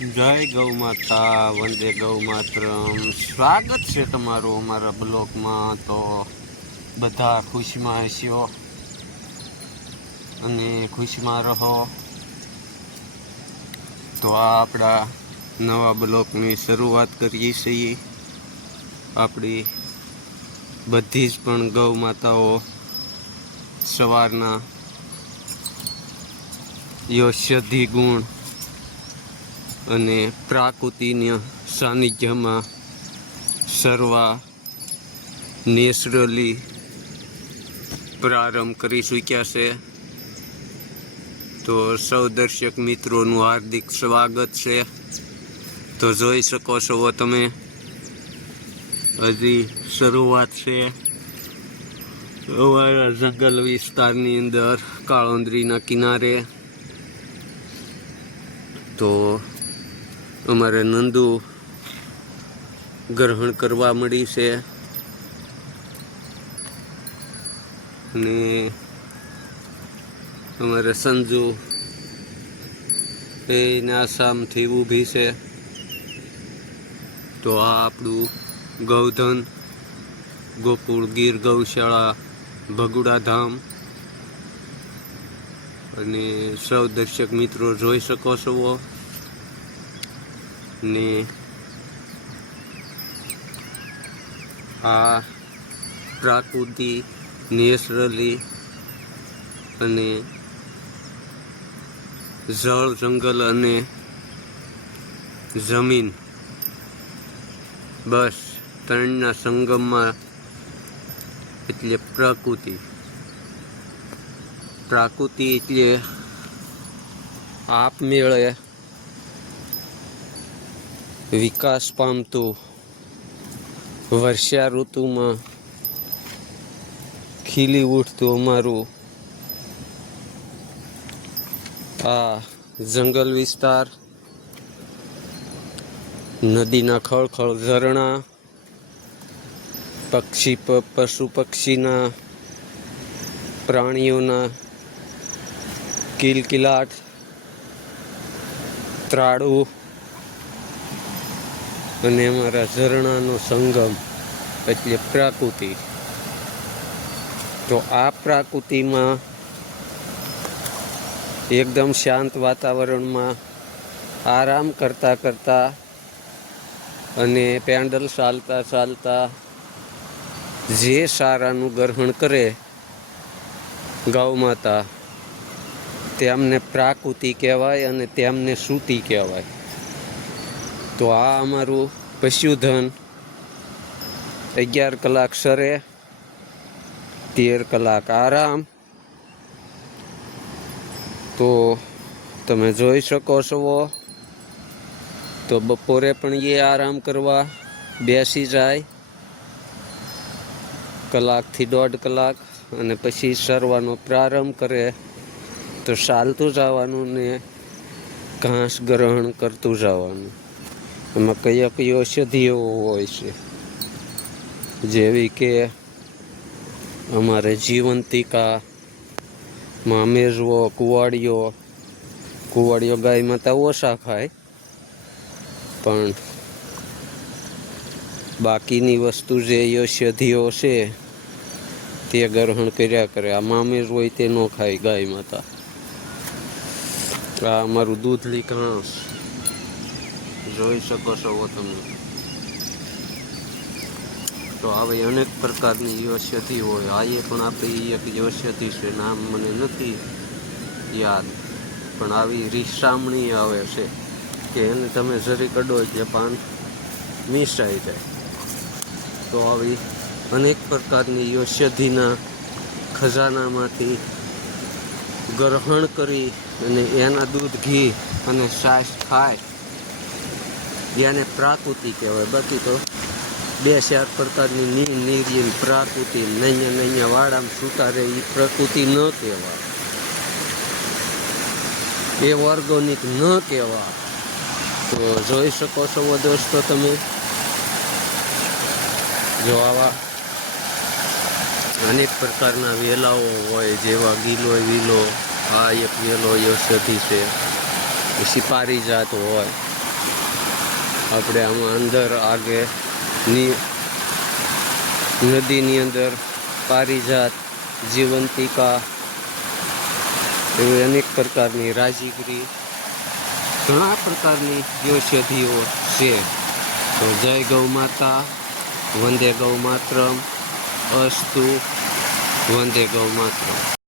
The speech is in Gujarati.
જય ગૌ માતા, વંદે ગૌ માતરમ. સ્વાગત છે તમારું અમારા બ્લોકમાં તો બધા ખુશીમાં હસ્યો અને ખુશીમાં રહો. તો આપણા નવા બ્લોકની શરૂઆત કરીએ છીએ. આપણી બધી જ પણ ગૌ માતાઓ સવારના યૌષધિ ગુણ અને પ્રાકૃતિના સાનિધ્યમાં સર્વા નેચરલી પ્રારંભ કરી ચૂક્યા છે. તો સૌ દર્શક મિત્રોનું હાર્દિક સ્વાગત છે. તો જોઈ શકો છો તમે, હજી શરૂઆત છે. અમારા જંગલ વિસ્તારની અંદર કાળોંદરીના કિનારે. તો અમારે નંદુ ગ્રહણ કરવા મળી છે. અને અમારે સંજુ એ આસામથી ઊભી છે. તો આ આપણું ગૌધન ગોકુળ ગીર ગૌશાળા ભગુડા ધામ. અને સૌ દર્શક મિત્રો જોઈ શકો છો. ને આ પ્રાકૃતિ નેચરલી અને જળ જંગલ અને જમીન. બસ, ત્રણના સંગમમાં એટલે પ્રકૃતિ. પ્રાકૃતિ એટલે આપમેળે વિકાસ પામતું વર્ષા ઋતુમાં ખીલી ઉઠતું અમારું આ જંગલ વિસ્તાર, નદીના ખળખળ ઝરણા, પક્ષી પશુ પક્ષીના, પ્રાણીઓના કિલકિલાટ, ત્રાડું અને અમારા ઝરણાનો સંગમ એટલે પ્રાકૃતિ. તો આ પ્રાકૃતિમાં એકદમ શાંત વાતાવરણમાં આરામ કરતા કરતા અને પેન્ડલ ચાલતા ચાલતા જે સારાનું ગ્રહણ કરે ગૌ માતા, તેમને પ્રાકૃતિ કહેવાય અને તેમને સૂતી કહેવાય. તો આ અમારું પશુધન અગિયાર કલાક સરે, તેર કલાક આરામ. તો તમે જોઈ શકો છો, તો બપોરે પણ એ આરામ કરવા બેસી જાય. કલાકથી દોઢ કલાક અને પછી સરવાનો પ્રારંભ કરે. તો ચાલતું જવાનું ને ઘાસ ગ્રહણ કરતું જવાનું. એમાં કયા કઈ ઔષધિઓ હોય છે. જેવી કે અમારે જીવંતિકા મામેરવો કુવાડિયો કુવાડિયો ગાય માતા ઓછા ખાય. પણ બાકીની વસ્તુ જે ઔષધિઓ છે, તે ગ્રહણ કર્યા કરે. આ મામેર હોય તે ન ખાય ગાય માતા આ અમારું દૂધલી ઘાસ. જોઈ શકો છો તમે તો આવી અનેક પ્રકારની ઔષધિ હોય. આ એ પણ આપણી એક ઔષધિ છે. નામ મને નથી યાદ. પણ આવી રીસામણી આવે છે કે એને તમે જરી કડો એટલે પાન મિસાઈ જાય. તો આવી અનેક પ્રકારની ઔષધિના ખજાનામાંથી ગ્રહણ કરી અને એના દૂધ ઘી અને છાશ ખાય. એને પ્રાકૃતિ કહેવાય. બાકી તો બે ચાર પ્રકારની ની નીરી પ્રાકૃતિ, નૈયા નૈયા વાડામાં છૂટા રહે એ પ્રકૃતિ ન કહેવાય. એ ઓર્ગોનિક ન કહેવાય. તો જોઈ શકો છો દોસ્તો તમે. જો આવા અનેક પ્રકારના વેલાઓ હોય, જેવા ગીલો, વિલો, આ એક વેલો ઔષધિ છે. પછી જાત હોય. આપણે આમાં અંદર આગે નદીની અંદર પારિજાત, જીવંતિકા એવી અનેક પ્રકારની રાજીગીરી, ઘણા પ્રકારની ઔષધિઓ છે. તો જય ગૌ માતા, વંદે ગૌ માતરમ, અસ્તુ, વંદે ગૌ માતરમ.